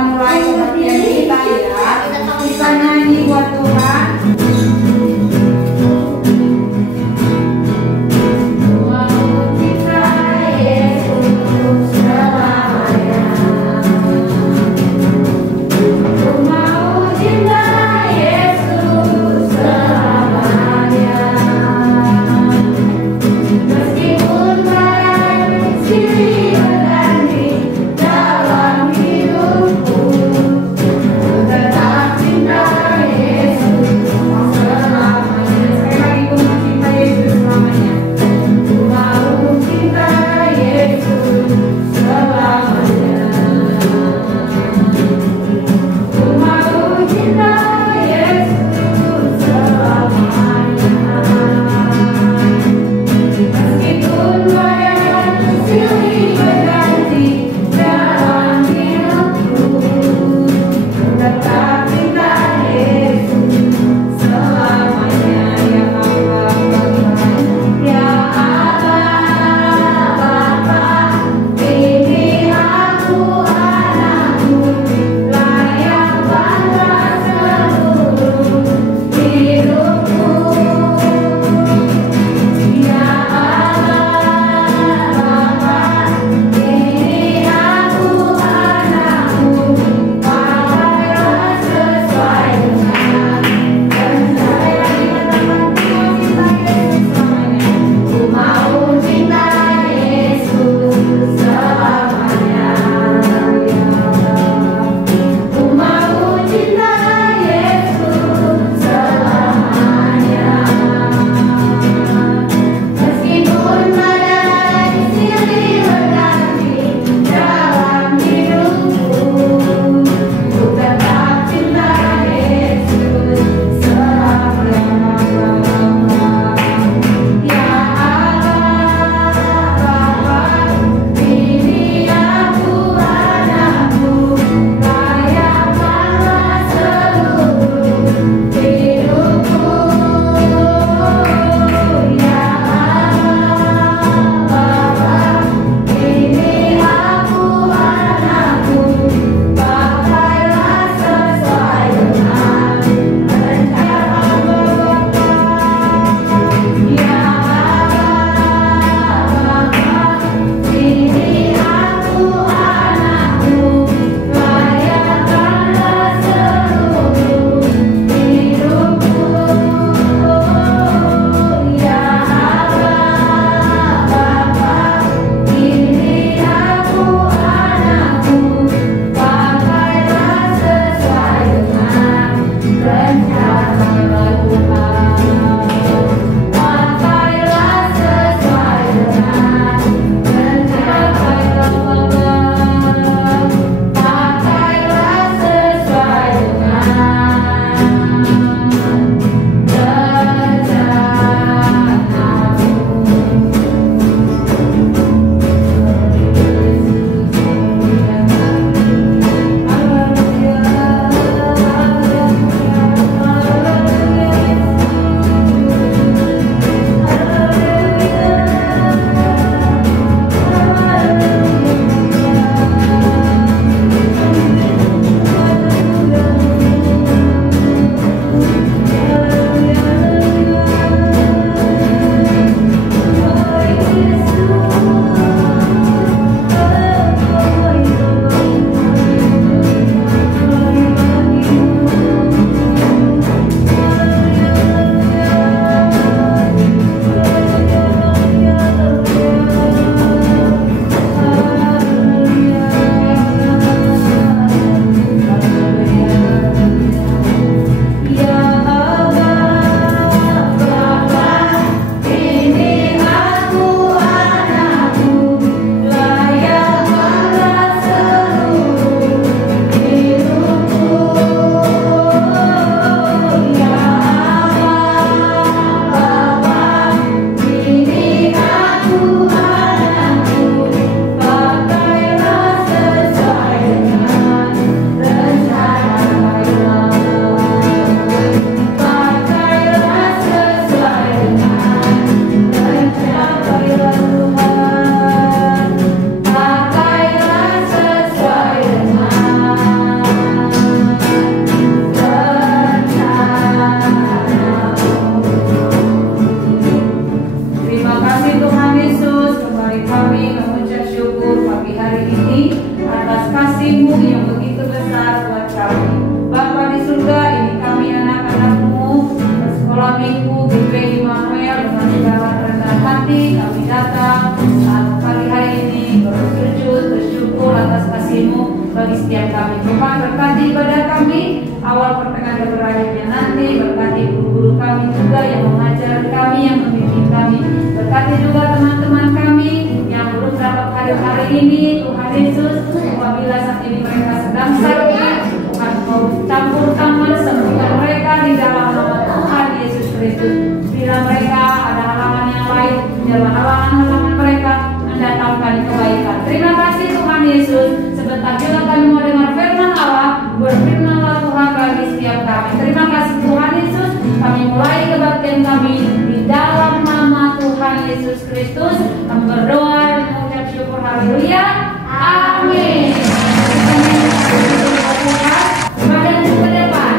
Mulai kebaktian kita ya, kita nyanyi buat Tuhan. Tetap cinta Yesus. setiap kami. Tuhan berkati ibadah kami, awal pertengahan dan berakhirnya nanti. Berkati guru-guru kami juga yang mengajar kami, yang membimbing kami. Berkati juga teman-teman kami yang belum dapat hadir hari ini. Tuhan Yesus, apabila saat ini mereka sedang sakit, Tuhan mau campur tangan sembuhkan mereka di dalam nama Tuhan Yesus Kristus. Bila mereka ada halangan yang lain, jangan halangan mereka mendatangkan kebaikan. Terima kasih Tuhan Yesus. Sebentar juga kami mau dengar firman Allah. Berfirmanlah Tuhan bagi setiap kami. Terima kasih Tuhan Yesus. Kami mulai kebaktian kami di dalam nama Tuhan Yesus Kristus. Kami berdoa dan mengucap syukur. Haleluya. Amin. Badan ke depan.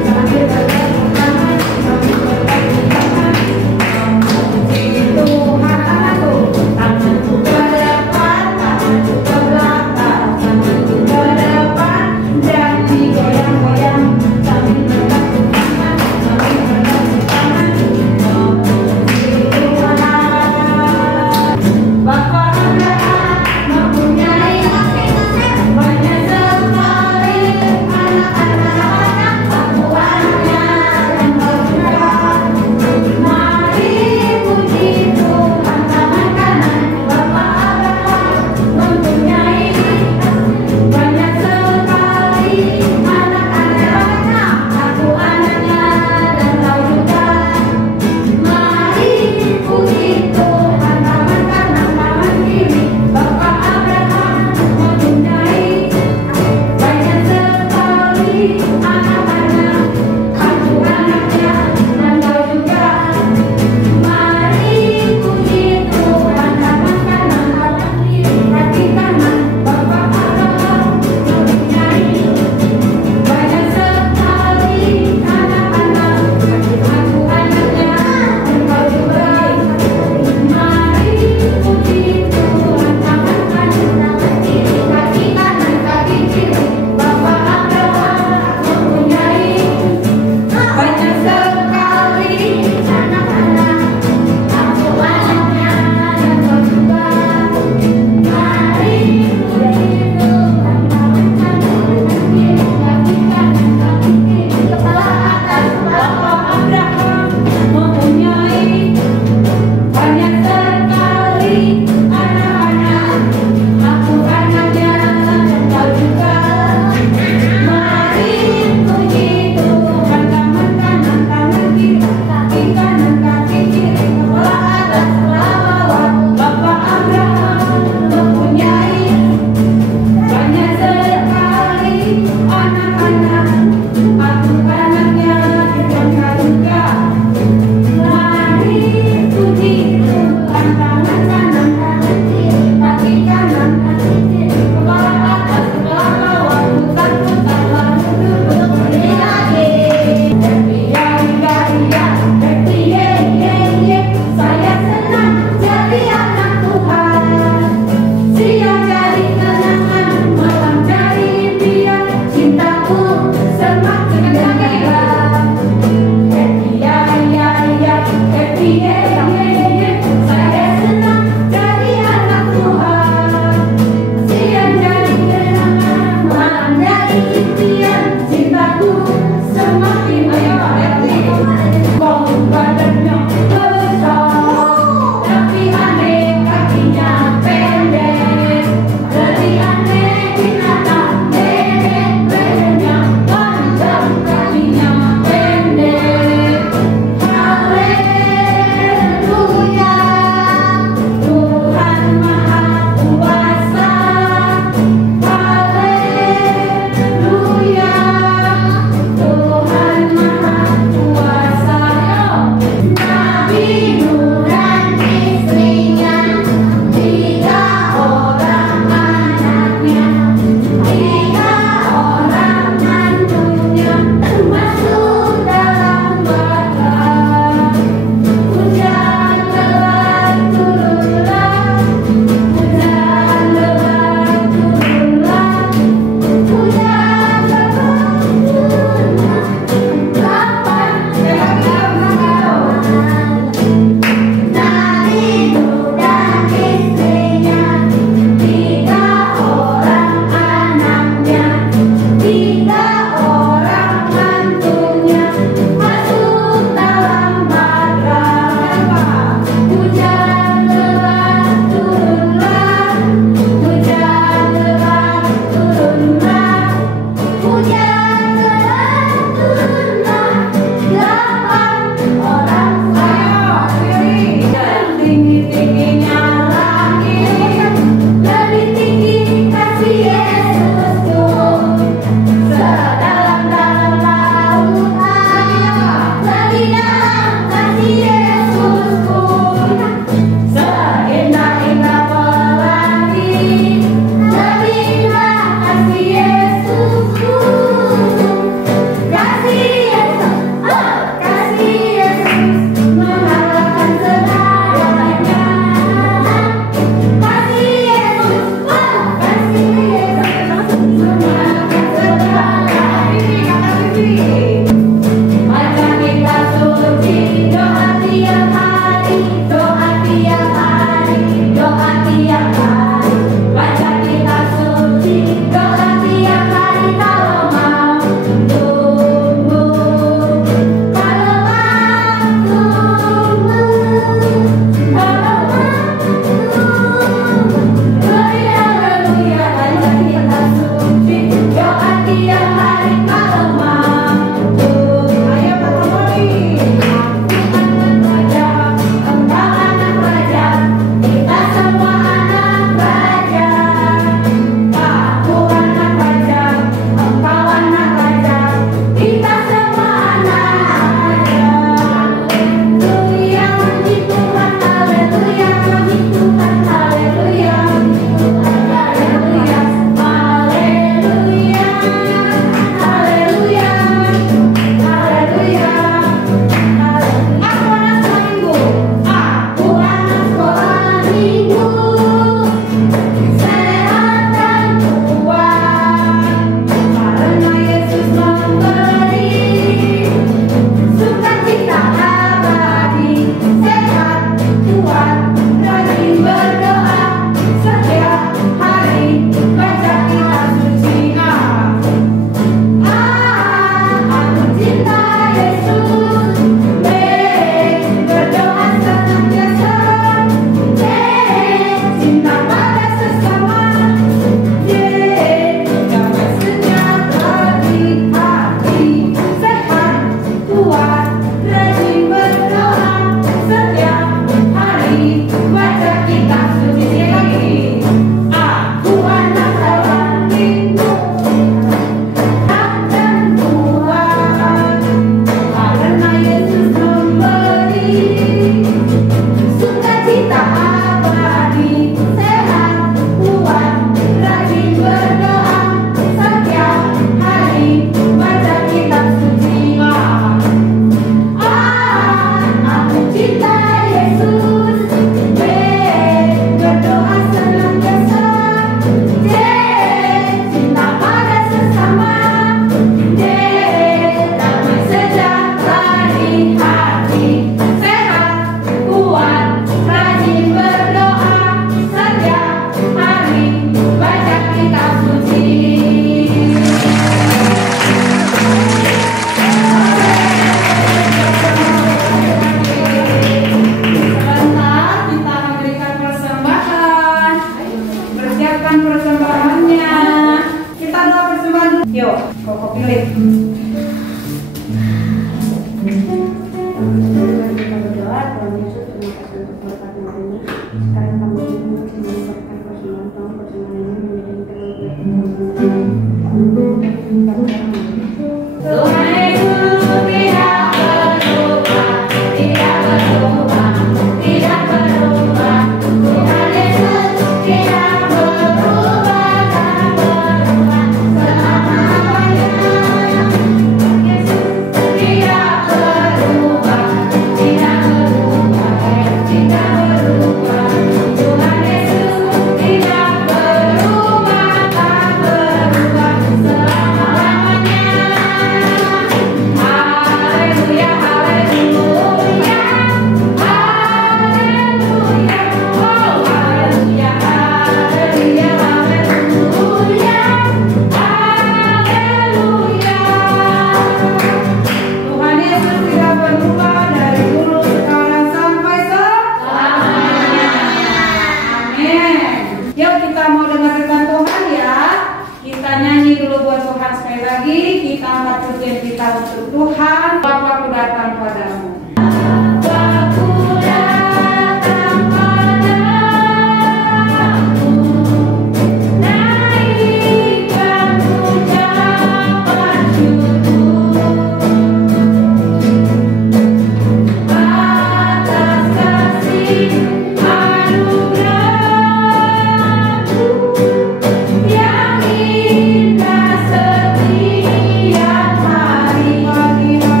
Yang indah setiap hari.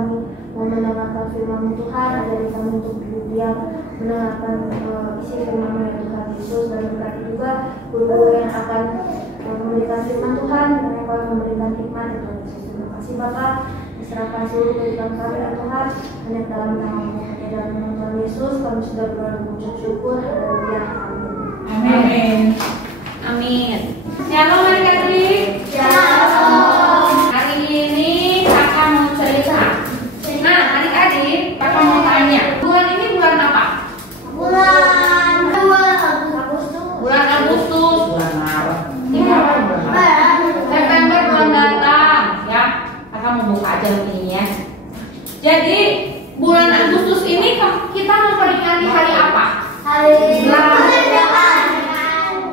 kami mau mendengarkan firman Tuhan. Ajari kami untuk diam mendengarkan isi firman yang Tuhan Yesus, dan berkati juga guru-guru yang akan memberikan firman Tuhan, mereka akan memberikan hikmat dari Tuhan Yesus. Terima kasih Bapa, diserahkan seluruh kehidupan kami ya Tuhan, hanya dalam nama-Mu, hanya dalam nama Tuhan Yesus kami sudah mengucap syukur. Haleluya. Amin. Amin. Shalom adik-adik. Shalom. Hari ini kakak mau cerita. Nah adik-adik, kakak mau tanya, bulan ini bulan apa? Bulan Agustus. Bulan Agustus. Bulan Maret. September belum datang, ya. Kakak mau buka aja ini ya. Jadi bulan Agustus ini kita memperingati hari apa? Hari kemerdekaan.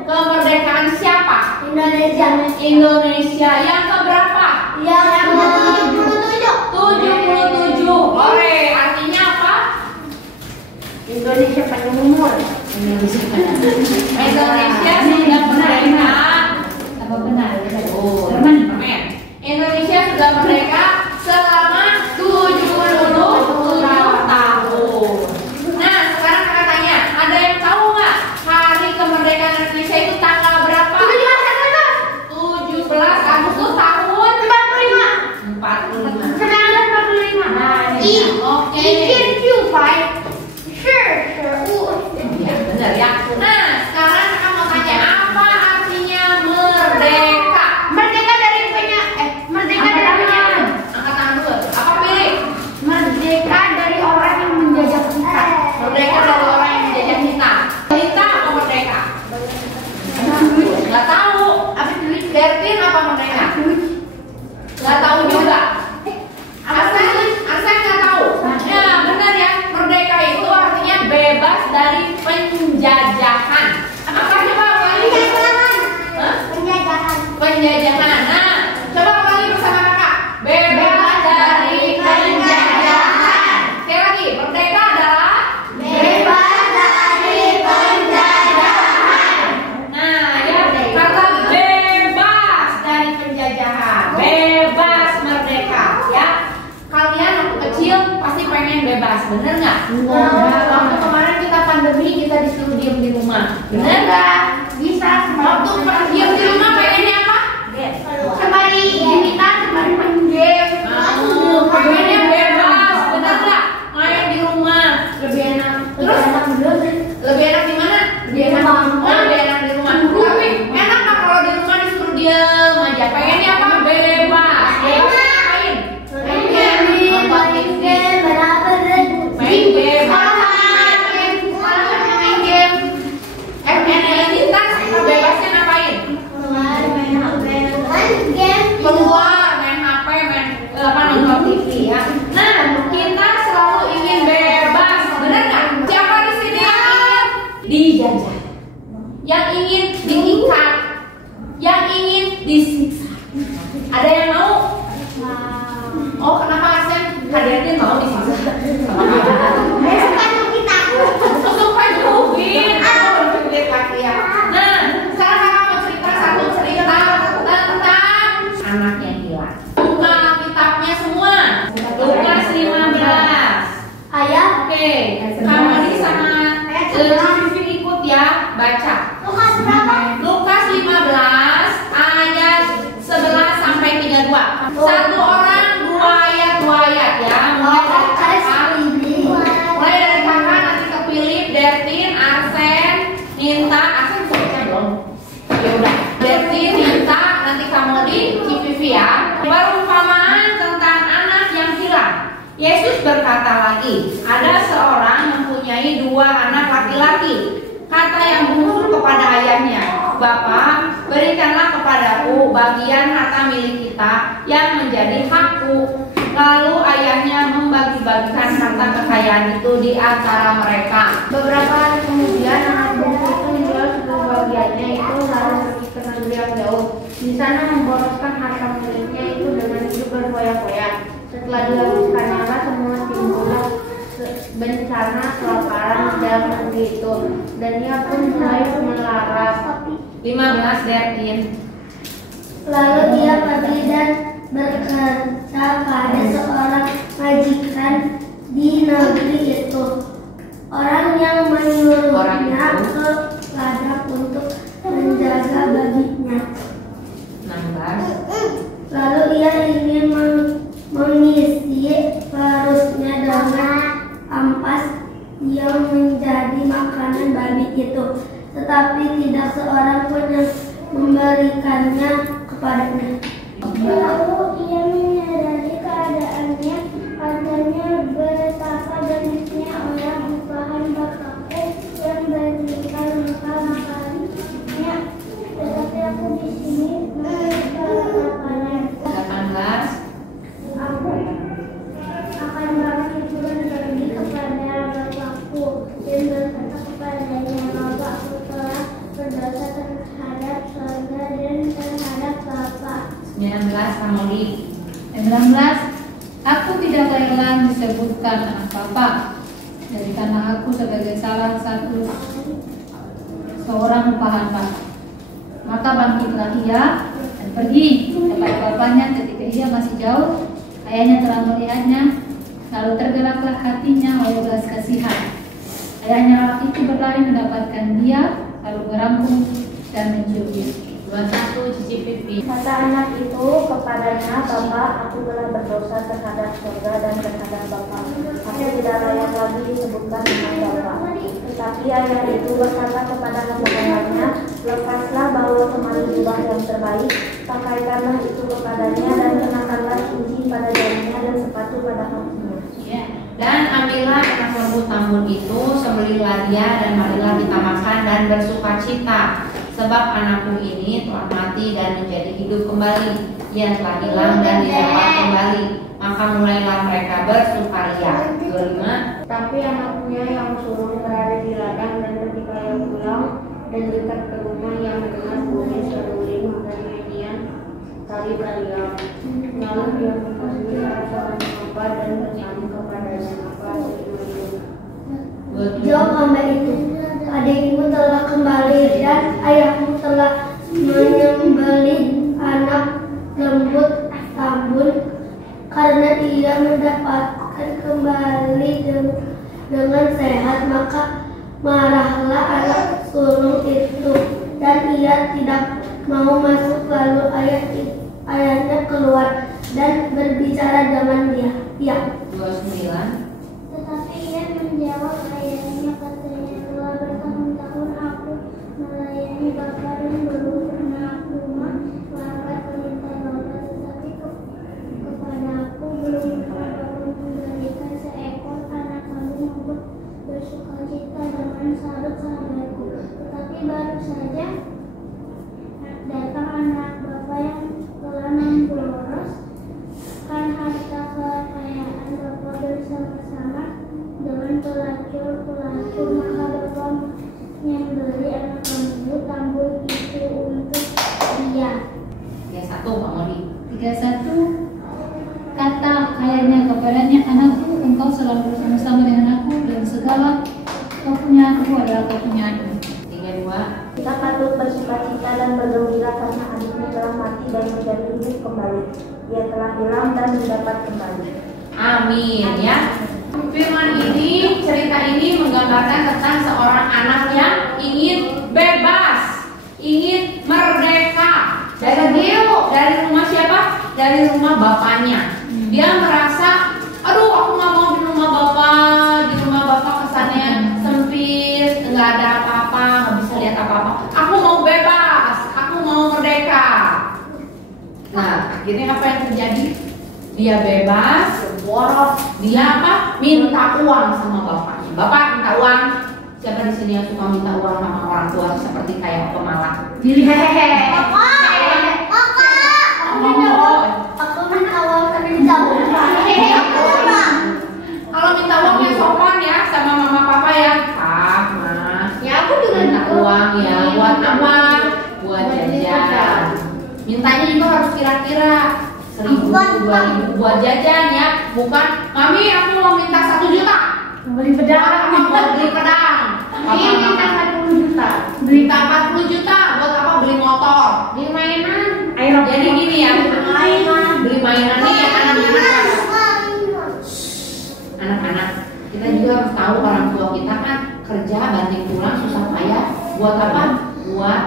Kemerdekaan siapa? Indonesia. Indonesia yang keberapa? Yang ke-77. 77. Ore, artinya apa? Indonesia panjang umur. Indonesia sudah merdeka. Apa benar? Oh, teman-teman. Indonesia sudah merdeka selama 77 tahun. Nah, sekarang kakak tanya, ada yang tahu nggak hari kemerdekaan Indonesia itu tanggal berapa? 17 Agustus tahun 45. 45. 1945. Nah, ini. Oke. Ya, benar ya. Nah, sekarang kakak mau tanya, apa artinya merdeka? Merdeka dari Angkat tangan dulu. Apa pilih? merdeka dari orang yang menjajah kita. Merdeka dari orang yang menjajah kita. Kita apa merdeka? Nggak tahu. Apa itu? Bertin apa merdeka? Nggak tahu juga. Arsen nggak tahu. Ya benar ya. Merdeka itu artinya bebas dari penjajahan. Apa coba kali? Penjajahan. Nah, coba kali bersama kakak. Bebas dari penjajahan. Sekali lagi, merdeka adalah Bebas dari penjajahan. nah ya, kata bebas dari penjajahan, bebas merdeka ya. Kalian waktu kecil pasti pengen bebas, bener nggak? Nah, waktu kemarin kita pandemi kita disuruh diam di rumah, bener nggak? Bisa. Waktu diam di rumah pengennya apa? Sembari diminta, sembari main game. Pengennya bebas, bener nggak? Main di rumah, Lebih enak. Terus? lebih enak di mana? Lebih enak di rumah. Lebih enak di rumah. Tapi enak nggak kalau di rumah disuruh diam aja? Pengennya apa? Bebas. Bebas ngapain? Main game. Entitas bebasnya ngapain? Keluar, main HP, nonton TV ya. Nah, kita selalu ingin bebas, benar nggak? Siapa di sini yang ingin dijajah, yang ingin diikat, yang ingin disiksa? Ada yang mau? Oh, kenapa Arsen? Hadirin mau disiksa? Suka jubin, laki ya. Nah, sekarang kakak mau cerita satu cerita tentang anak yang hilang. Buka kitabnya semua. Lukas 15. Ayah. Oke, kamu ini sama Cici ikut ya, baca. Lukas berapa? Lukas 15 ayat 11 sampai 32. Satu orang dua ayat ya. Mulai dari kakak nanti kepilih Bertin, Arsen, Ninta, Arsen bisa baca belum? Ya udah. Bertin, Ninta, nanti kamu di CVV ya. Perumpamaan tentang anak yang hilang. Yesus berkata lagi, ada seorang mempunyai dua anak laki-laki. Kata yang bungsu kepada ayahnya, Bapa, berikanlah kepadaku bagian harta milik kita yang menjadi hakku. Lalu ayahnya membagi-bagikan harta kekayaan itu di antara mereka. Beberapa hari kemudian anak bungsu itu menjual seluruh bagiannya itu lalu pergi ke negeri yang jauh. Di sana memboroskan harta miliknya itu dengan hidup berfoya-foya. Setelah dihabiskannya semua, timbullah bencana kelaparan dalam negeri itu, dan ia pun mulai melarat. 15 Bertin. Lalu dia pergi dan berkata pada seorang majikan di negeri itu. Orang yang menyuruhnya ke ladang untuk menjaga baginya. 16. Lalu ia ingin mengisi perutnya dengan ampas yang menjadi makanan babi itu, tetapi tidak seorang pun yang memberikannya kepadanya. Lalu ia menyadari keadaannya, padanya betapa banyaknya orang upahan bapakku yang berikan makannya, tetapi aku di sini memberikan makanan. 18. Aku akan bangkit dan pergi kepada bapakku dan berkata kepadanya, Bapa, aku telah berdosa terhadap surga dan terhadap Bapa. 19. Kamoli. 19. Aku tidak rela disebutkan anak Bapa, dari karena aku sebagai salah satu seorang upahan Bapa. Maka bangkitlah ia dan pergi kepada bapaknya. Ketika ia masih jauh, ayahnya telah melihatnya, lalu tergeraklah hatinya oleh belas kasihan. Ayahnya itu berlari mendapatkan dia, lalu merangkum dan menciumnya. 21. Cici Pipi. Kata anak itu kepadanya, Bapa, aku telah berdosa terhadap surga dan terhadap Bapa. Aku tidak layak lagi disebutkan anak Bapa. Tetapi ayah itu berkata kepada hamba-hambanya, lepaslah bawa kemari jubah yang terbaik, pakaikanlah itu kepadanya dan kenakanlah cincin pada jarinya dan sepatu pada kakinya. Ya. Dan ambillah anak lembu tambun itu, sembelihlah dia dan marilah kita makan dan bersukacita. Sebab anakku ini telah mati dan menjadi hidup kembali. Ia telah hilang dan didapat kembali. Maka mulailah mereka bersukaria. 25. Tapi anaknya yang sulung berada di ladang, dan ketika ia pulang dan dekat ke rumah yang mendengar bunyi seruling kemudian tali beliau. Lalu dia memasuki seorang hamba dan bertanya kepadanya, apa itu? Jawab hamba itu, adikmu telah kembali dan ayahmu telah menyembelih anak lembut tambun karena ia mendapatkan kembali dengan sehat. Maka marahlah anak sulung itu dan ia tidak mau masuk. Lalu ayahnya keluar dan berbicara dengan dia. 29. Tetapi ia menjawab ayahnya, katanya, telah bertahun-tahun aku melayani Bapa dan belum pernah aku melanggar perintah Bapa, tetapi kepada aku belum pernah Bapa memberikan seekor anak kambing untuk bersukacita dengan sahabat-sahabatku. Tetapi baru saja datang anak Bapa yang telah memboros kan harta kekayaan Bapa bersama-sama dengan pelacur-pelacur. Maka Bapa membeli anak lembu tambun itu untuk dia. 31. Pak Modi. 31. Kata ayahnya kepadanya, anakku, engkau selalu bersama-sama dengan aku, dan segala kepunyaanku adalah kepunyaanmu. 32. Kita patut bersukacita dan bergembira karena adiknya telah mati dan menjadi hidup kembali. Ia telah hilang dan mendapat kembali. Amin ya. Firman ini, cerita ini menggambarkan tentang seorang anak yang ingin bebas, ingin merdeka dari rumah siapa? Dari rumah bapaknya. Dia merasa, aduh, aku nggak mau di rumah bapak. Di rumah bapak kesannya sempit, nggak ada apa-apa, nggak bisa lihat apa-apa. Aku mau bebas, aku mau merdeka. Nah, akhirnya apa yang terjadi? Dia bebas, boros. Dia apa? Minta uang sama bapaknya. Bapak minta uang. Siapa di sini yang suka minta uang sama orang tua? Seperti kayak pemalak. Hehehe. Aku minta uang tapi jauh. Kalau minta uangnya sopan ya sama mama papa ya. Pak, ma. Ya aku juga minta uang ya. Buat apa? Buat jajan. Mintanya juga harus kira-kira 1.000, 2.000 buat jajan ya. Bukan, mami aku mau minta 1 juta. Beli pedang. Aku mau beli pedang. Mami minta 40 juta. Minta 40 juta buat apa? Beli motor. Beli mainan. Jadi gini ya. Beli mainan nih ya kan. anak-anak, kita juga harus tahu orang tua kita kan kerja banting tulang susah payah buat apa? Buat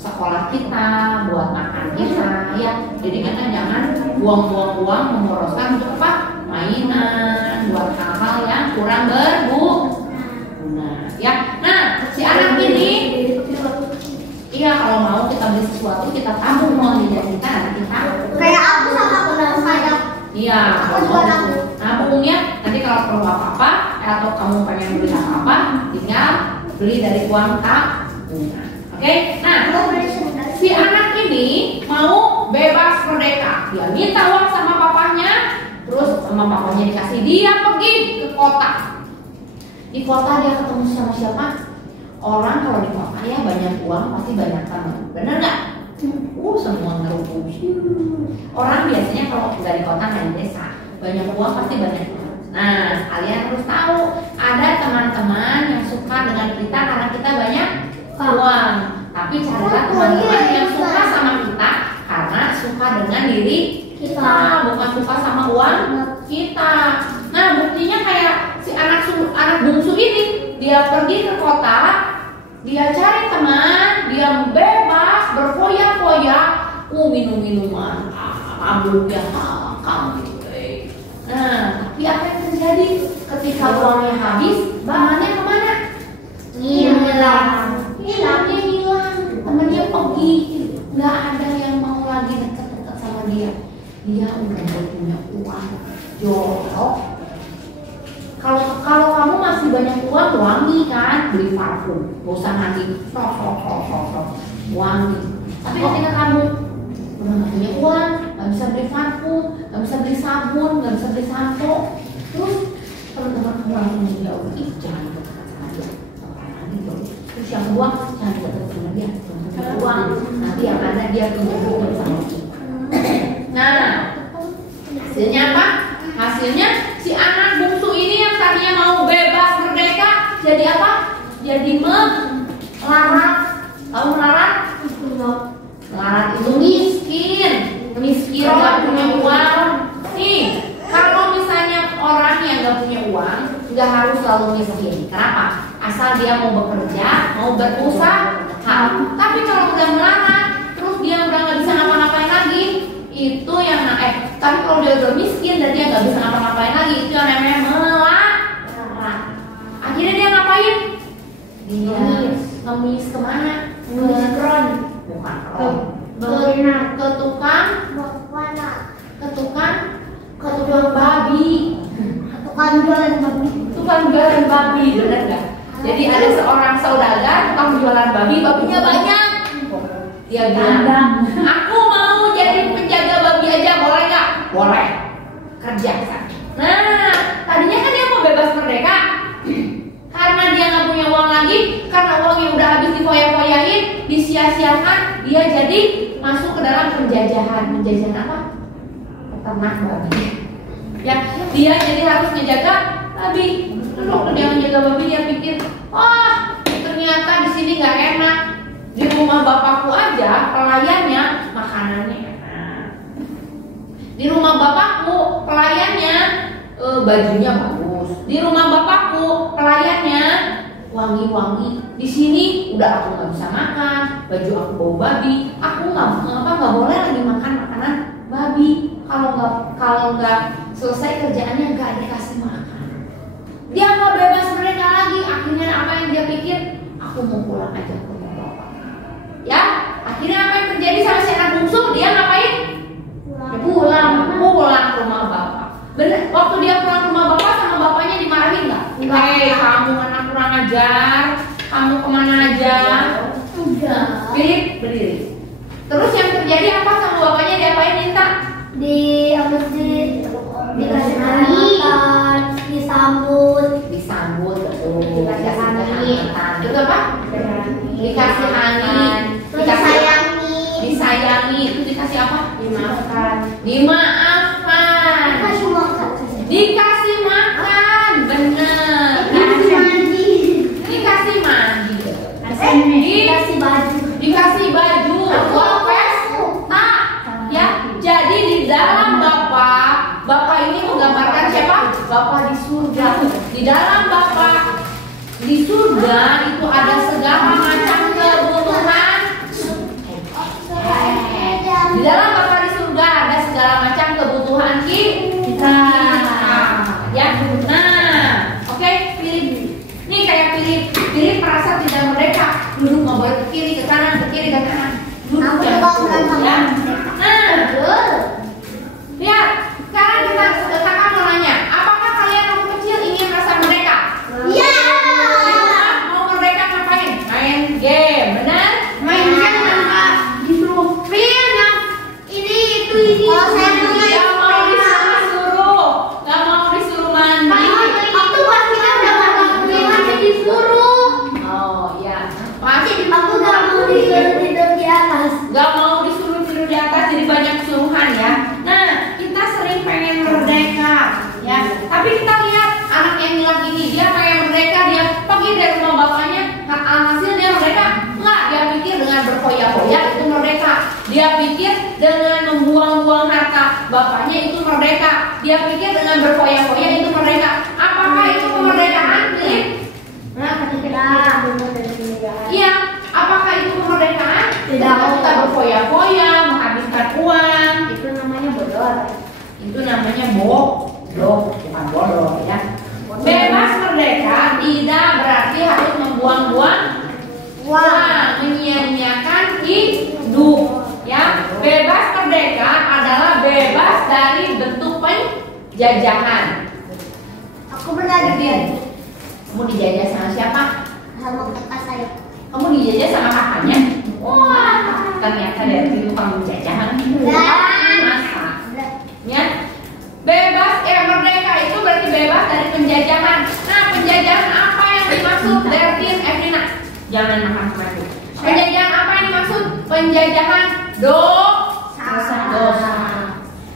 sekolah kita, buat makan kita, ya. Jadi kita jangan buang-buang uang memboroskan untuk apa? Mainan, buat hal-hal yang kurang berguna, ya. Nah, si anak ini, iya kalau mau kita beli sesuatu kita tabung uang di jajan kita, nanti kita. Kayak aku sama kenal saya. Iya, nabungnya nanti kalau perlu apa-apa atau kamu pengen beli apa-apa, tinggal beli dari uang tabungan. Oke, nah si anak ini mau bebas merdeka. Dia minta uang sama papanya, terus sama papanya dikasih. Dia pergi ke kota. Di kota dia ketemu sama siapa? Orang kalau di kota ya banyak uang pasti banyak teman. Bener nggak? Semua ngerubung. Orang biasanya kalau nggak di kota nggak di desa, banyak uang pasti banyak teman. Nah, kalian harus tahu ada teman-teman yang suka dengan kita karena kita banyak uang. Tapi carilah teman-teman yang suka sama kita karena suka dengan diri kita, bukan suka sama uang kita. Nah, buktinya kayak si anak bungsu ini, dia pergi ke kota, dia cari teman, dia bebas berfoya-foya, minum-minuman, mabuknya kamu. Nah, tapi apa yang terjadi ketika uangnya habis? Temannya kemana? Hilangnya hilang, temennya pergi, nggak ada yang mau lagi dekat-dekat sama dia. Dia udah gak punya uang, jorok. Kalau kamu masih banyak uang, wangi kan, beli parfum, gak usah nanti wangi. Tapi ketika kamu udah gak punya uang, gak bisa beli parfum, gak bisa beli sabun, gak bisa beli sampo, terus teman-teman kamu langsung menjauh, jangan dekat sama dia, lagi dong. Terus yang kedua, jangan dekat sama dia, jangan punya uang, nanti yang ada dia tunjuk-tunjuk sama kita. Nah, hasilnya apa? Hasilnya si anak bungsu ini yang tadinya mau bebas merdeka jadi apa? Jadi melarat. Tahu melarat? Melarat itu miskin, gak punya uang. Nih, kalau misalnya orang yang gak punya uang, gak harus selalu miskin. Kenapa? Asal dia mau bekerja, mau berusaha. Tapi kalau udah melarat, terus dia udah gak bisa ngapa-ngapain lagi, itu yang tapi kalau dia udah miskin dan dia nggak bisa ngapa-ngapain lagi, itu yang namanya melarat. Akhirnya dia ngapain? Dia ngemis kemana? Ngemis kron, bukan kron. Ke tukang babi. Tukang jualan babi, benar nggak? Jadi ada seorang saudagar tukang jualan babi, babinya banyak. Dia bilang, aku mau jadi penjaga babi aja, boleh nggak? Boleh, kerja kan. Nah, tadinya kan dia mau bebas merdeka, karena dia nggak punya uang lagi, karena uangnya udah habis difoya-foyain, disia-siakan, dia jadi masuk ke dalam penjajahan. Penjajahan apa? Peternak babi. Ya, dia jadi harus menjaga babi. Terus waktu dia menjaga babi, dia pikir, ternyata di sini nggak enak. Di rumah bapakku aja pelayannya makanannya enak. Di rumah bapakku pelayannya bajunya bagus. Di rumah bapakku pelayannya wangi-wangi. Di sini udah aku nggak bisa makan, baju aku bau babi. Aku nggak boleh lagi makan makanan babi. Kalau nggak selesai kerjaannya nggak dikasih makan. Dia nggak bebas merdeka lagi. Akhirnya apa yang dia pikir? Aku mau pulang aja ke rumah bapak. Ya, akhirnya apa yang terjadi sama si anak bungsu? Dia ngapain? Pulang ke rumah bapak. Bener, waktu dia pulang ke rumah bapak sama bapaknya dimarahin nggak? Hei, kamu anak kurang ajar, kamu kemana aja? Udah. Berdiri. Terus yang terjadi apa sama bapaknya? Diapain minta? Dikasih makan, disambut, betul. Dikasih angin. Itu apa? Dikasih angin. Disayangi. Itu dikasih apa? Dimaafkan. Dikasih makan. Bener. Dikasih mandi. Dikasih baju. Pesta. Ya. Jadi di dalam bapak ini menggambarkan siapa? Bapa di surga. Di dalam Bapa di surga itu ada segala macam kebutuhan. Di dalam Bapa di surga ada segala macam kebutuhan kita. Ya, nah, oke, Philip. Nih kayak Philip merasa tidak merdeka. Duduk nggak boleh ke kiri ke kanan, ke kiri ke kanan. Duduk ya. Nah, lihat. Sekarang kakak mau nanya, apakah kalian waktu kecil ingin merasa merdeka? Iya. Mau merdeka ngapain? Main game, benar? Main game tanpa disuruh. Ini. Kalau saya mau main, Gak mau disuruh mandi. Waktu pas kita udah masih disuruh. Oh ya, masih Aku gak mau disuruh tidur di atas. gak mau disuruh tidur di atas, jadi banyak suruhan ya. Nah, kita sering pengen merdeka ya, tapi kita lihat anak yang bilang ini, dia pengen merdeka, dia pergi dari rumah bapaknya, hasil dia merdeka? Enggak, dia pikir dengan berfoya-foya itu merdeka. Dia pikir dengan membuang-buang harta bapaknya itu merdeka. Dia pikir dengan berfoya-foya itu merdeka. Apakah itu kemerdekaan, Philip? Nah, ketika benar dari penjagaan. Iya, apakah itu kemerdekaan? Tidak. Kalau kita berfoya-foya, menghabiskan uang, Itu namanya bodor. itu namanya bodoh, bukan bodoh ya. Bebas merdeka tidak berarti harus membuang-buang uang, menyia-nyiakan hidup ya. Bebas merdeka adalah bebas dari bentuk penjajahan. Aku pernah dijajah Kamu dijajah sama siapa? sama kakak saya. Kamu dijajah sama kakaknya? Wah, ternyata dari itu kamu jajahan. Masa? Ya, bebas merdeka itu berarti bebas dari penjajahan. Nah, penjajahan apa yang dimaksud? Dervin, Evelina, jangan makan kemana. Penjajahan apa yang dimaksud? Penjajahan dosa.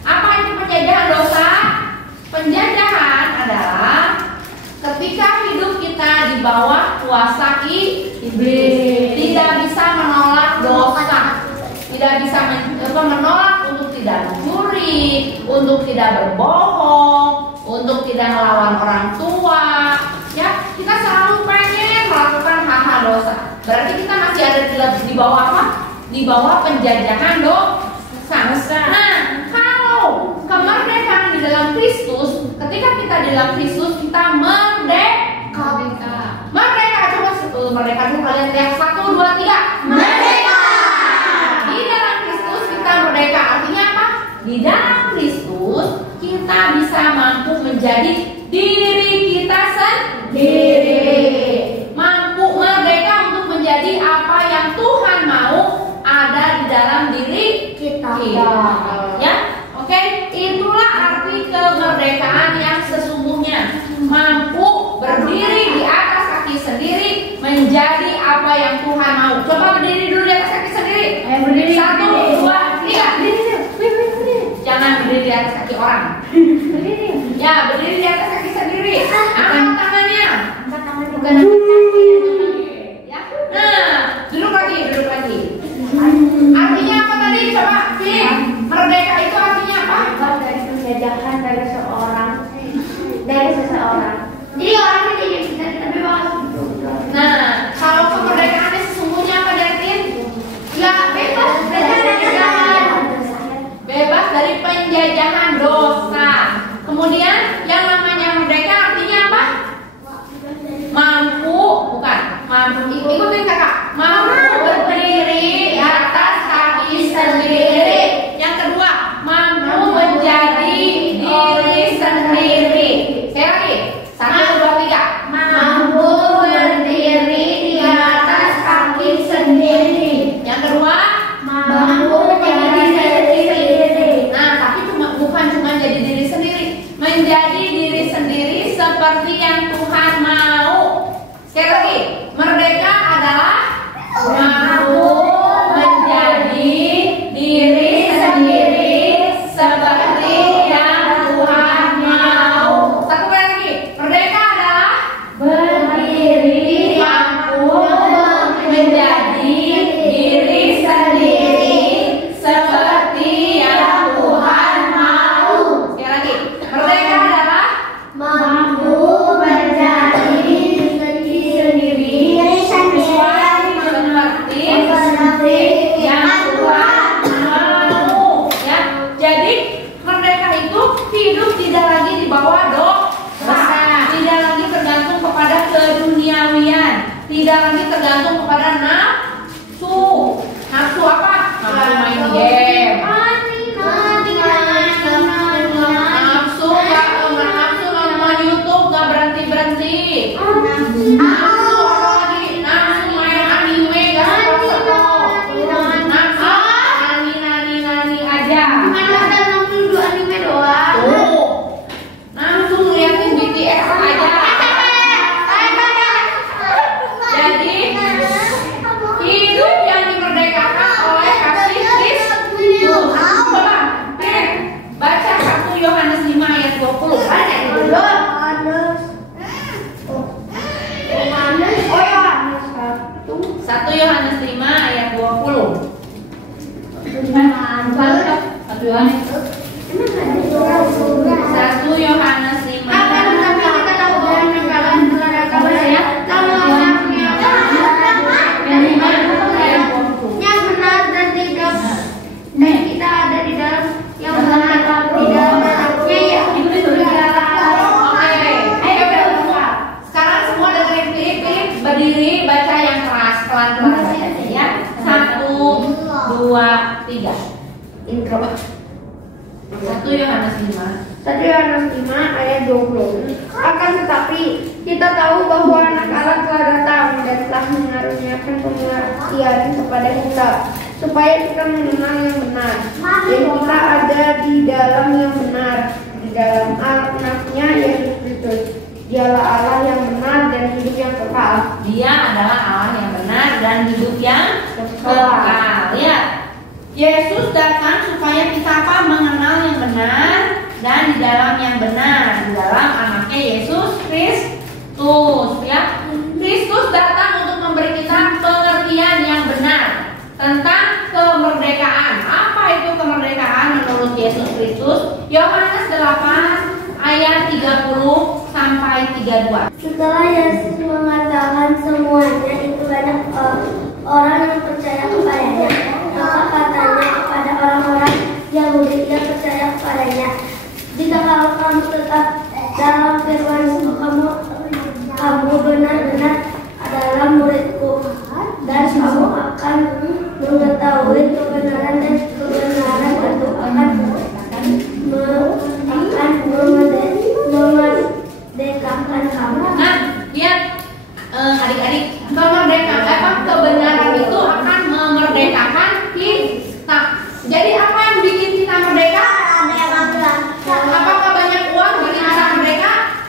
Apa itu penjajahan dosa? Penjajahan adalah ketika hidup kita di bawah kuasa iblis, tidak bisa menolak dosa, tidak bisa menolak untuk tidak mencuri, untuk tidak berbohong, untuk tidak melawan orang tua. Ya, kita selalu pengen melakukan hal-hal dosa. Berarti kita masih ada di bawah apa? Di bawah penjajahan dosa. Nah, kalau kemerdekaan di dalam Kristus, ketika kita di dalam Kristus kita merdeka. Coba merdeka dulu, kalian lihat 1, 2, 3. Merdeka. Di dalam Kristus kita merdeka. Artinya apa? Di dalam Kristus kita bisa mampu menjadi diri kita sendiri. Mampu merdeka untuk menjadi apa yang Tuhan mau ada di dalam diri kita. Ya, oke. Itulah arti kemerdekaan yang sesungguhnya. Mampu berdiri di atas kaki sendiri, menjadi apa yang Tuhan mau. Coba berdiri dulu di atas kaki sendiri. Berdiri 1, 2, 3. Jangan berdiri di atas kaki orang. Ya, berdiri di atas kaki sendiri. Angkat tangannya. Bukan angkat kaki. Ya. Nah, duduk lagi. Artinya apa tadi? Coba, Philip. Merdeka itu artinya apa? Bebas dari penjajahan dari seseorang. Jadi orang ini bisa kita bebas. Nah, kalau kemerdekaannya sesungguhnya apa, Dervin? Ya, bebas dari penjajahan. Bebas dari penjajahan dosa. Kemudian yang namanya merdeka artinya apa? Mampu, bukan mampu. Ikutin kakak. Mampu berdiri di atas kaki sendiri. Yang kedua, mampu menjadi diri sendiri. Sekali lagi, 1, 2, 3. Mampu berdiri di atas kaki sendiri. Yang kedua, Mampu menjadi diri sendiri. nah, tapi bukan cuma jadi diri sendiri, menjadi diri sendiri seperti yang Tuhan mau. Sekali lagi, merdeka adalah mampu menjadi diri sendiri seperti yang Tuhan mau. Satu kali lagi, merdeka adalah Berdiri mampu menjadi diri sendiri seperti yang Tuhan mau. Sekali lagi, merdeka adalah lagi di bawah dosa, tidak lagi tergantung kepada keduniawian, tidak lagi tergantung kepada nafsu. Nafsu apa? Nafsu main game. Nafsu nonton YouTube gak berhenti. Nafsu apa lagi? Nafsu main anime gak stop. Nafsu nani aja. Tuh. Nafsu ngeliatin BTS aja. Jadi hidup yang dimerdekakan oleh kasih Kristus. Coba, baca 1 Yohanes 5 ayat 20. Ada dulu. 1 Yohanes 5 ayat 20. 1 Yohanes 5. Kita ada di dalam yang benar di dalam anaknya ya. Sekarang semua dengerin Filip berdiri baca yang keras pelan-pelan aja ya. 1, 2, 3. Intro. 1 Yohanes 5. 1 Yohanes 5 ayat 20. Akan tetapi kita tahu bahwa anak Allah telah datang dan telah mengaruniakan pengertian kepada kita supaya kita mengenal yang benar. Dan kita ada di dalam yang benar, di dalam anaknya Yesus Kristus. Dialah Allah yang benar dan hidup yang kekal. Dia adalah Allah yang benar dan hidup yang kekal. Ya. Yesus datang supaya kita apa? Mengenal yang benar dan di dalam yang benar, di dalam anaknya Yesus Kristus. Ya. Kristus datang untuk memberi kita pengertian yang benar tentang kemerdekaan. Apa itu kemerdekaan menurut Yesus Kristus? Yohanes 8 ayat 30 sampai 32. Setelah Yesus mengatakan semuanya itu, banyak orang yang percaya kepadanya. Maka katanya kepada orang-orang Yahudi yang percaya kepadanya, jika kalau kamu tetap dalam firman-Ku, kamu benar-benar adalah muridku, dan kamu akan mengetahui kebenaran, dan kebenaran itu akan memerdekakan kamu. Nah, lihat adik-adik, kebenaran itu akan memerdekakan kita. Jadi apa yang bikin kita merdeka? Apakah banyak uang bikin kita merdeka?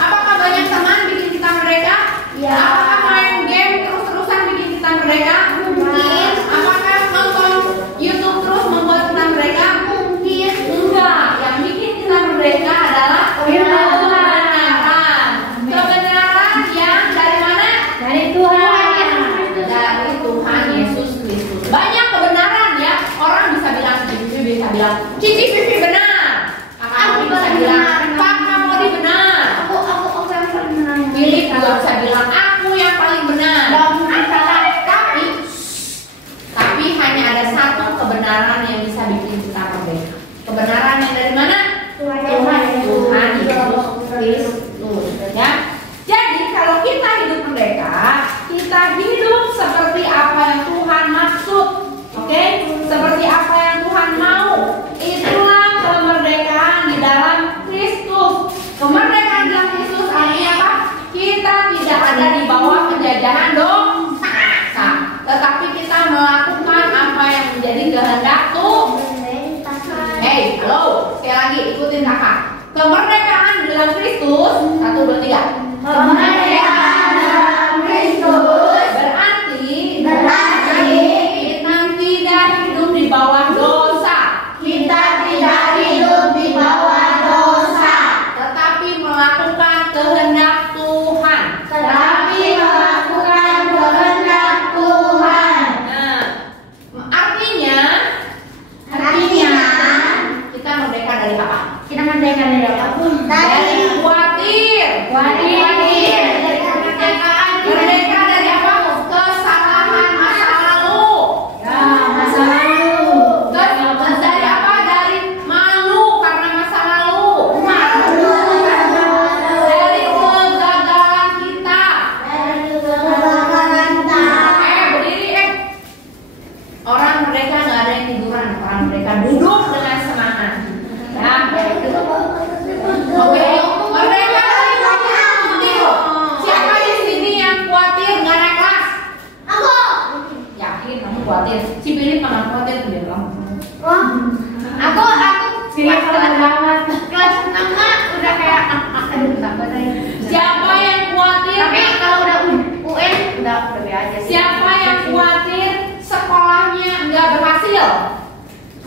Apakah banyak teman bikin kita merdeka? Ya. Apakah main game terus-terusan bikin kita merdeka? Mungkin. Apakah nonton YouTube terus membuat kita merdeka? Mungkin. Enggak. Yang bikin kita merdeka adalah kebenaran. Kebenaran yang dari mana? Dari Tuhan. Dari Tuhan Yesus Kristus. Banyak kebenaran ya. Orang bisa bilang Cici Pipi benar. Kakak bisa bilang Pak Kamodi benar. Aku yang paling benar. Philip juga bisa bilang aku yang paling benar. Tapi hanya ada satu kebenaran yang bisa bikin kita merdeka. Kebenaran yang dari mana? Tuhan Yesus Kristus. Ya. Jadi kalau kita hidup merdeka, kita hidup seperti apa yang Tuhan maksud. Oke? Seperti apa yang Tuhan mau. Itulah kemerdekaan di dalam Kristus. Kemerdekaan di dalam Kristus artinya apa? Kita tidak ada di bawah penjajahan dosa, tetapi kita melakukan apa yang menjadi kehendak Tuhan. Hey, halo, sekali lagi ikutin kakak. Kemerdekaan di dalam Kristus. 1, 2, 3. Kemerdekaan dalam Kristus berarti kita tidak hidup di bawah dosa. tidak hidup di bawah dosa, Tetapi melakukan kehendak Tuhan. tetapi melakukan kehendak Tuhan. Nah, artinya kita merdeka dari apa? Kita merdeka dari apa? Dari khawatir. Merdeka dari apa? Kesalahan masa lalu. Terus dari apa? Dari malu karena masa lalu. Siapa yang khawatir? Tapi kalau udah UN udah aja sih. Siapa yang khawatir sekolahnya nggak berhasil?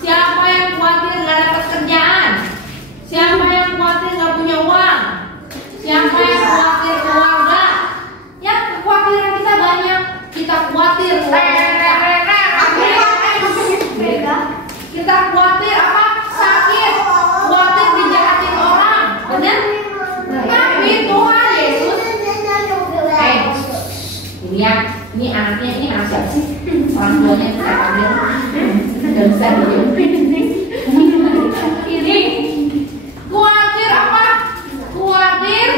Siapa yang khawatir nggak dapat kerjaan? Siapa yang khawatir nggak punya uang? Siapa yang khawatir keluarga? Ya, kekhawatiran kita banyak. Kita khawatir kita khawatir apa? Sakit, khawatir dijahatin orang, benar? Tapi Tuhan Yesus, ini ya, ini anaknya, ini anak siapa sih? Orang tuanya kita panggil, nggak bisa ini khawatir apa? Khawatir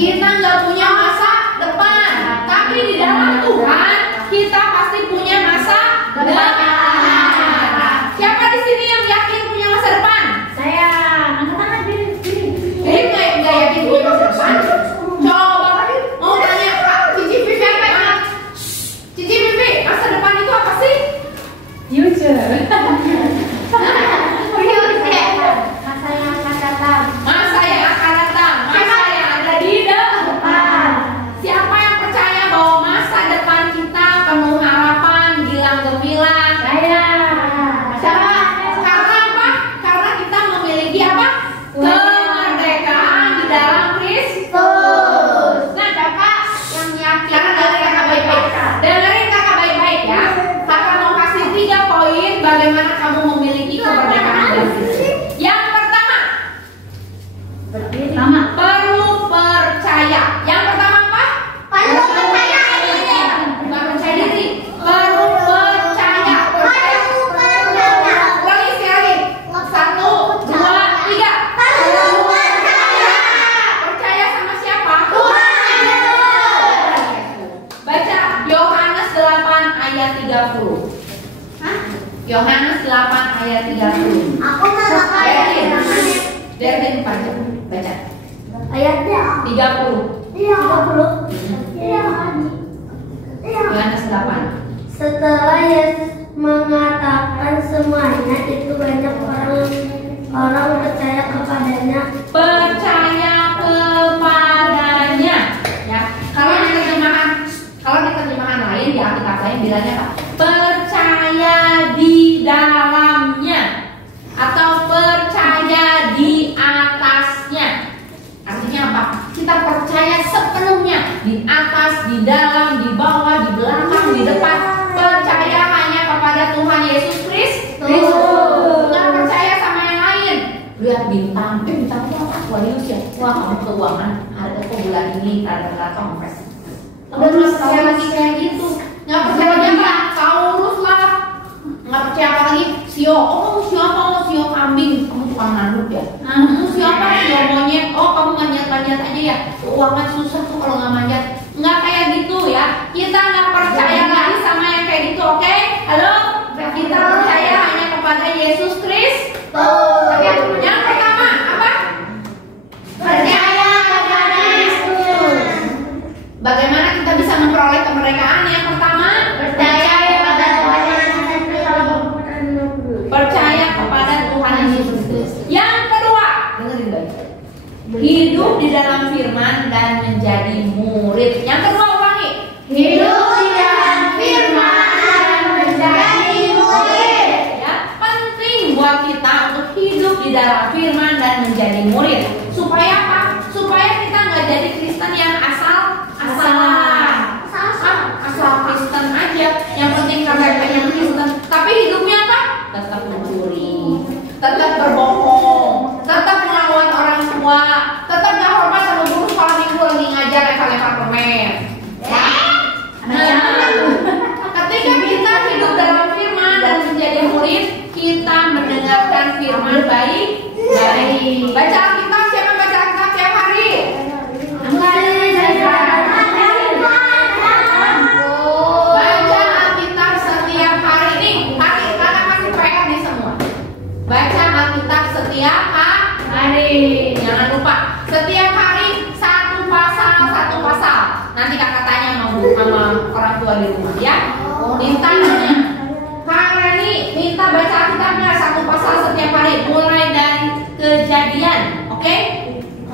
kita nggak punya masa depan, tapi di dalam Tuhan kita pasti punya masa depan. Siapa di sini yang yakin punya masa depan? Saya angkat tangan Nggak yakin punya masa depan? Coba mau tanya Kak Cici Pipi apa ya? Cici Pipi, masa depan itu apa sih? Future. masa yang akan datang. Masa yang akan datang, masa yang ada di depan. Siapa yang percaya bahwa masa depan kita penuh harapan, gilang gemilang? Saya. Siapa? Karena apa? Karena kita memiliki apa? Kemerdekaan di dalam Kristus. Nah, siapa yang yakin? Karena dengerin kakak baik-baik. Dengerin kakak baik-baik ya. Kakak mau kasih 3 poin bagaimana kamu memiliki kemerdekaan di dalam Kristus. Yang pertama, perlu percaya. Yang pertama apa? Perlu percaya diri. Bukan percaya diri. Perlu percaya. Ulangi sekali. 1, 2, 3. Perlu percaya. Percaya sama siapa? Tuhan Yesus. Baca Yohanes 8 ayat 30. Yohanes 8 ayat 30. Aku mengatakan Dari baca. ayatnya 30. 30. Yohanes 8. Setelah Yesus mengatakan semuanya itu, banyak orang percaya kepadanya. Percaya kepadanya. Ya, kalau di terjemahan lain di Alkitab lain bilangnya apa? Percaya di dalamnya atau percaya di atasnya. Artinya apa? Kita percaya sepenuhnya di atas, di dalam, di bawah, di belakang, di depan. Percaya hanya kepada Tuhan Yesus Kristus. Nggak percaya sama yang lain. Lihat bintang, bintang itu apa? Wah, ya. Wah, kamu keuangan ada kok bulan ini rata-rata kompres. Udah nggak percaya lagi kayak gitu. Nggak percaya apa? Taurus lah. Nggak percaya apa lagi? Sio. Oh, kamu sio apa? Oh, sio kambing. Kamu tukang nanduk ya? Kamu siapa? Sio monyet. Oh, kamu manjat-manjat aja ya? Keuangan susah tuh kalau nggak manjat. Nggak kayak gitu ya. Kita nggak percaya lagi sama yang kayak gitu, oke? Halo? Kita percaya hanya kepada Yesus Kristus. Yang pertama apa? Percaya kepada Yesus. Bagaimana kita bisa memperoleh kemerdekaan? Yang pertama, Percaya kepada Tuhan Yesus. percaya kepada Tuhan Yesus Kristus. Yang kedua, dengerin baik. Hidup di dalam firman dan menjadi murid. Yang kedua, ulangi. Hidup di dalam firman dan menjadi murid. Ya, penting buat kita untuk hidup di dalam firman dan menjadi murid. Supaya apa? Supaya kita nggak jadi Kristen yang asal-asalan. Asal Kristen aja. Yang penting KTP-nya Kristen. Tapi hidupnya apa? Tetap mencuri, tetap berbohong, tetap melawan orang tua, tetap nggak hormat sama guru sekolah minggu lagi ngajar lempar-lempar permen. Ketika kita hidup dalam firman dan menjadi murid, kita mendengarkan firman baik. Baca Alkitab, siapa baca Alkitab tiap hari? Baca Alkitab setiap hari. Nih, kakak kasih PR nih semua. Baca Alkitab setiap hari. Jangan lupa, setiap hari satu pasal. Nanti kakak tanya sama orang tua di rumah ya. Minta nanya, Kak Rani, minta baca Alkitabnya satu pasal setiap hari, mulai dari Kejadian, oke?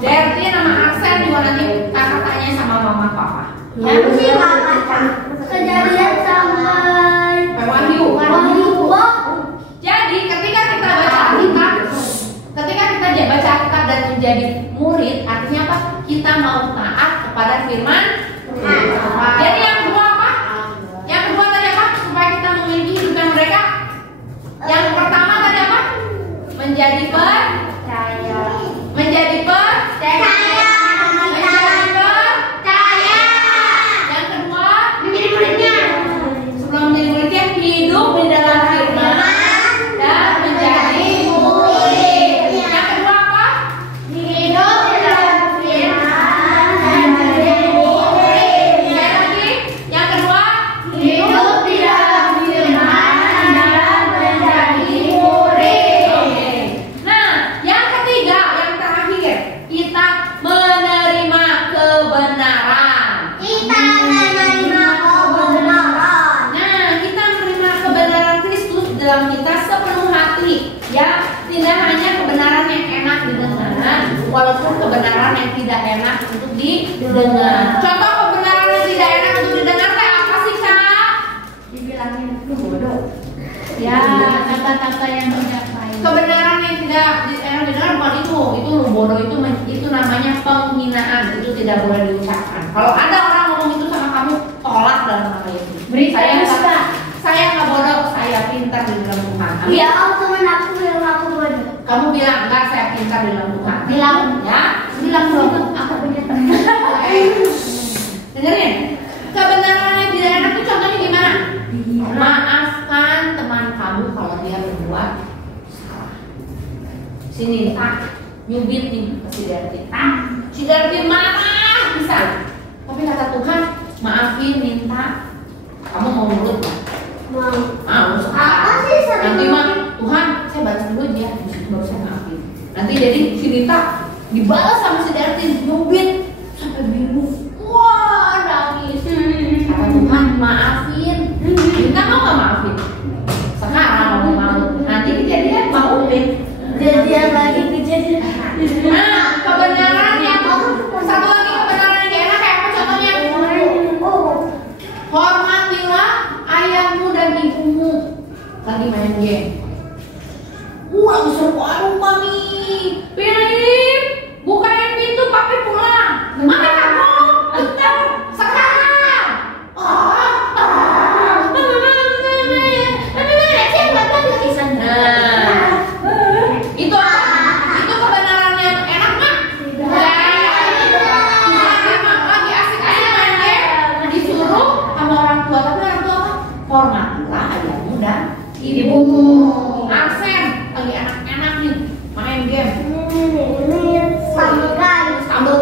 Derti nama Aksen juga nanti kakak tanya sama mama papa. Ya. Kejadian sampai Wahyu. Jadi ketika kita baca Alkitab, dan menjadi murid, artinya apa? Kita mau taat kepada firman. Jadi yang kedua apa? Yang kedua tadi apa? Supaya kita memiliki hidup yang merdeka. Yang pertama tadi apa? Menjadi percaya. Yang kedua, menjadi muridnya. Sebelum menjadi muridnya, hidup di dalam firman dan menjadi murid. Yang kedua apa? Hidup di dalam firman dan menjadi murid. Sekali lagi, yang kedua, hidup di dalam firman dan menjadi murid. Oke. Nah, yang ketiga, yang terakhir, kita menerima kebenaran. Nah, kita menerima kebenaran Kristus dalam kita sepenuh hati. Ya, tidak hanya kebenaran yang enak didengar, walaupun kebenaran yang tidak enak untuk didengar. Contoh kebenaran yang tidak enak untuk didengar kayak apa sih, Kak? Dibilangin lu bodoh. Ya, Kata-kata yang tidak baik. kebenaran yang tidak enak didengar bukan itu lu bodoh, itu namanya penghinaan, itu tidak boleh diucapkan. Kalau ada orang ngomong itu sama kamu, tolak dalam nama Yesus. Berita Saya yang nggak- suka. saya nggak bodoh, saya pintar di dalam Tuhan. Amin. Ya, teman aku bilang aku bodoh. Kamu bilang enggak, saya pintar di dalam Tuhan. Bilang. Ya, bilang dong. Aku punya teman. Dengerin. Kebenaran yang tidak enak itu contohnya gimana? Maafkan teman kamu kalau dia berbuat salah. Sini, nyubit nih ke si Derti. Si Derti marah bisa. Tapi kata Tuhan, maafin, minta. Kamu mau nurut nggak? Mau. Apa Apa sih sering nanti mah Tuhan, saya baca dulu dia, baru saya maafin. Nanti jadi si Nita dibalas sama si Derti, nyubit sampai biru. Wah, nangis. Kata Tuhan, maafin. Nita mau nggak maafin? Sekarang mau. Nanti kejadian maafin. Kejadian lagi kejadian. Nah, kebenaran yang satu lagi kebenaran yang gak enak kayak apa contohnya? Hormatilah ayahmu dan ibumu. Lagi main game. Lagi seru, aduh mami, Philip, bukain pintu, papi pulang. Mana kamu? Bentar, sekarang. Nah, itu apa? Itu kebenaran yang enak nggak? Lagi asik aja main game, disuruh sama orang tua, tapi orang tua apa? Hormatilah ayahmu dan ibumu. Aksen lagi enak-enak nih main game. Sambal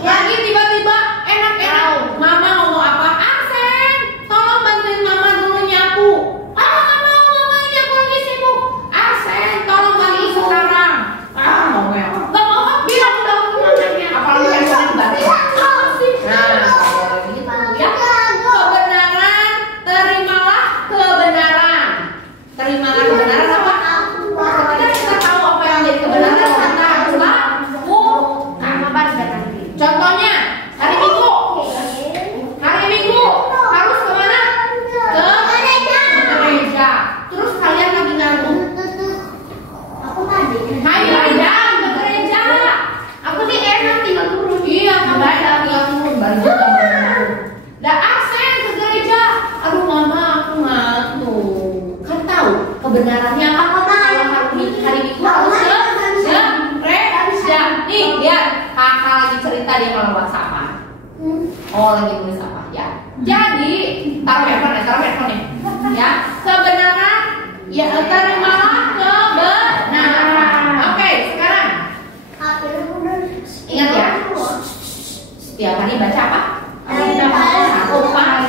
lagi tiba-tiba enak-enak. Mama ngomong apa? Aksen, tolong bantuin mama dulu nyapu. Nggak mau, mama nyapu lagi sibuk. Aksen, tolong bantu sekarang. Ngomel. Nggak mau, bilang dong mamanya. Apalagi handphone dibanting. Nah, gitu ya. Kebenaran, terimalah kebenaran. Terimalah kebenaran apa? Ketika kita tahu apa yang jadi kebenaran, kita haruslah contohnya hari Minggu. Hari Minggu harus kemana? Ke gereja. Terus kalian lagi nganggung. Ayo datang ke gereja. Aku nih enak tinggal turun. Iya, kamu enak tinggal turun. Baru juga dah aksen ke gereja. Aduh mama, aku ngantuk. Kan tahu kebenarannya apa? Kalau hari Minggu harus ke gereja. Nih lihat, kakak lagi cerita dia kalau WhatsApp-an. Oh lagi nulis apa ya? Jadi taruh handphone ya. Kebenaran ya, terimalah kebenaran. Oke, sekarang ingat ya. Setiap hari baca apa? Satu pasal.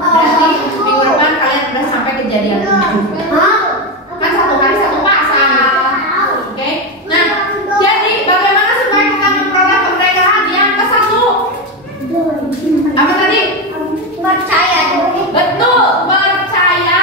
Berarti minggu depan kalian udah sampai kejadian 7. Kan satu hari satu pasal. Oke. Nah, jadi bagaimana supaya kita memperoleh kemerdekaan yang ke-1? Apa tadi? Percaya. Betul, percaya.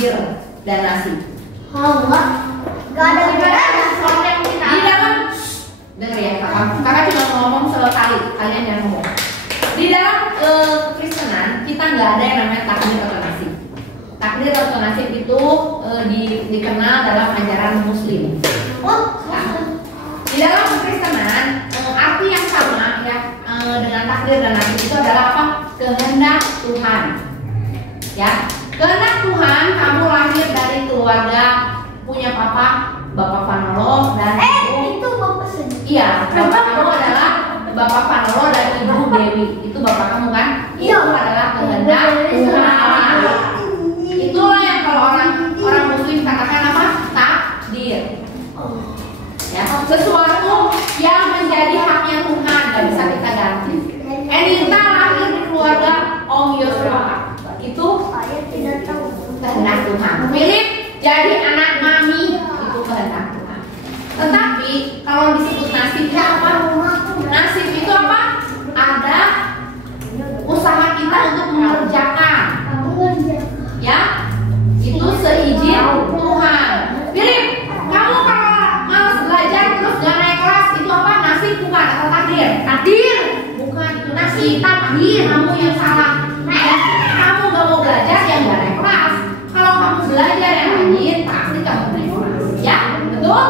takdir dan nasib. Oh, enggak. Enggak ada bedanya. Soal yang kita di dalam, dengar ya kakak cuma ngomong sekali, kalian yang ngomong. Di dalam kekristenan kita nggak ada yang namanya takdir atau nasib. Takdir atau nasib itu dikenal dalam ajaran Muslim. Di dalam kekristenan arti yang sama ya dengan takdir dan nasib itu adalah apa? Kehendak Tuhan. Ya, kehendak Tuhan kamu lahir dari keluarga punya Bapak Panolo dan Itu bapak sendiri. iya, bapak kamu adalah Bapak Panolo dan Ibu Dewi. Itu bapak kamu kan? Iya. Itu adalah kehendak Tuhan. Itulah yang kalau orang Muslim katakan apa? Takdir. Ya, sesuatu yang menjadi haknya Tuhan, nggak bisa kita ganti. Enita lahir di keluarga Om Yosua, itu Saya tidak tahu. kehendak Tuhan. Philip jadi anak mami, itu kehendak Tuhan. Tetapi kalau disebut nasibnya apa? Nasib itu apa? Ada usaha kita untuk mengerjakan, ya, itu seizin Tuhan. Philip, kamu kalau malas belajar terus gak naik kelas, itu apa? Nasib bukan atau takdir? Takdir, bukan, itu nasib. Takdir, kamu yang salah. Kamu gak mau belajar yang gak naik kelas. Kalau kamu belajar yang rajin, pasti kamu naik kelas. Ya, betul?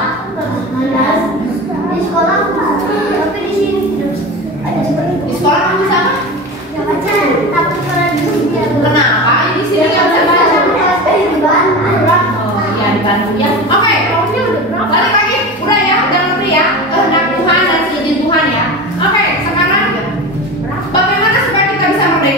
Di sekolah, tapi di sini tidak ada seperti itu. Di sekolah kamu sama? Ya baca, tapi kalau di sini ada. Kenapa? Di sini nggak bisa baca. Di Bandung. Oh iya, di Bandung ya. Oke, balik lagi. Udah ya, udah ngerti ya. Kehendak Tuhan dan seizin Tuhan ya. Oke, sekarang bagaimana supaya kita bisa merdeka?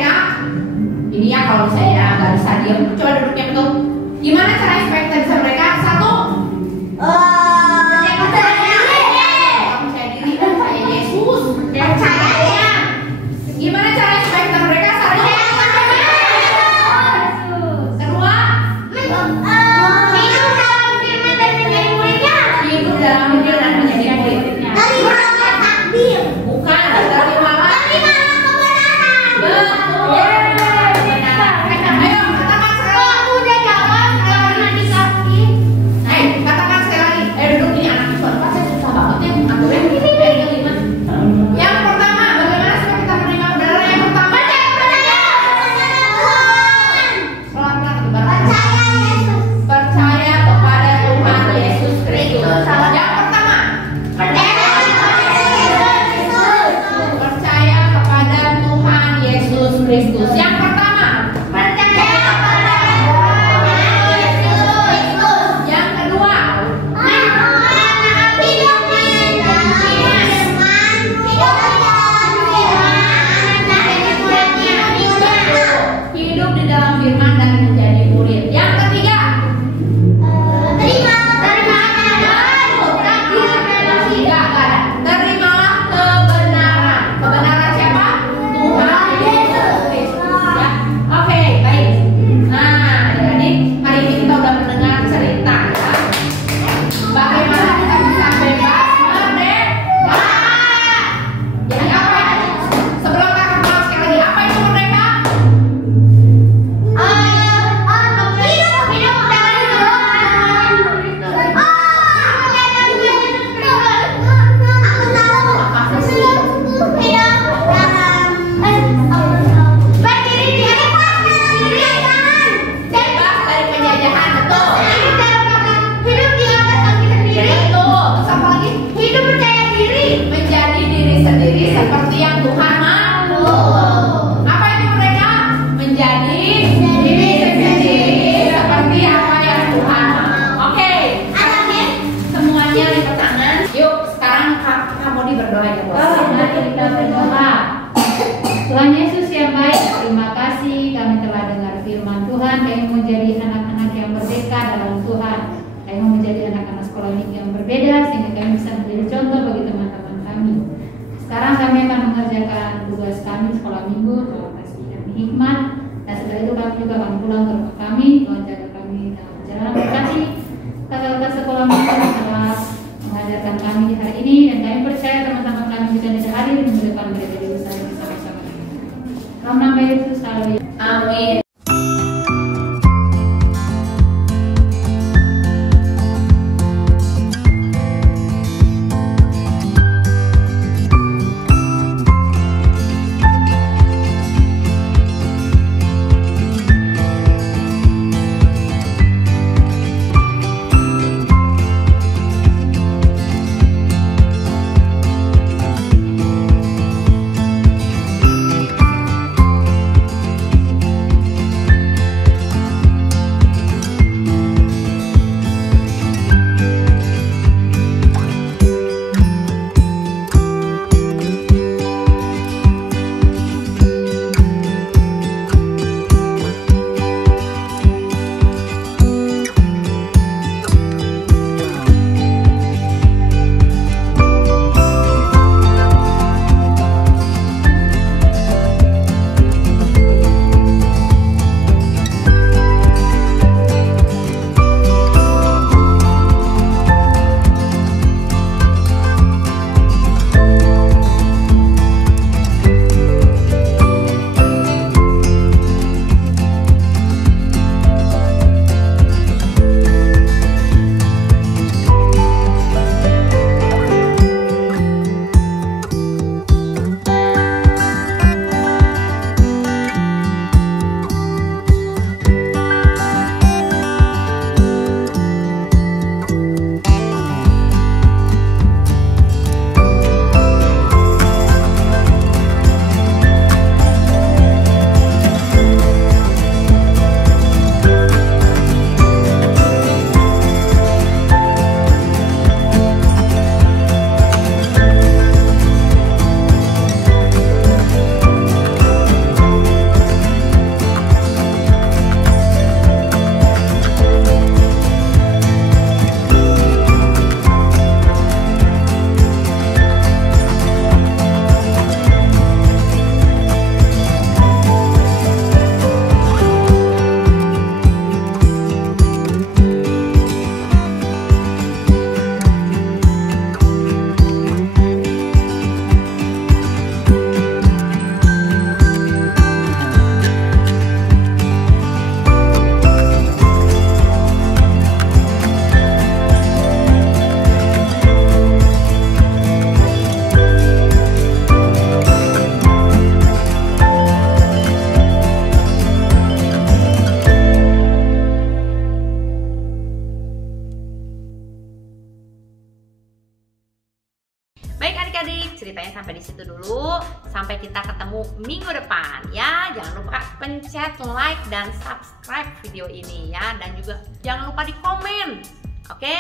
Baik adik-adik, ceritanya sampai di situ dulu. Sampai kita ketemu minggu depan ya. Jangan lupa pencet like dan subscribe video ini ya. Dan juga jangan lupa di komen. Oke?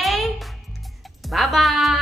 Bye-bye.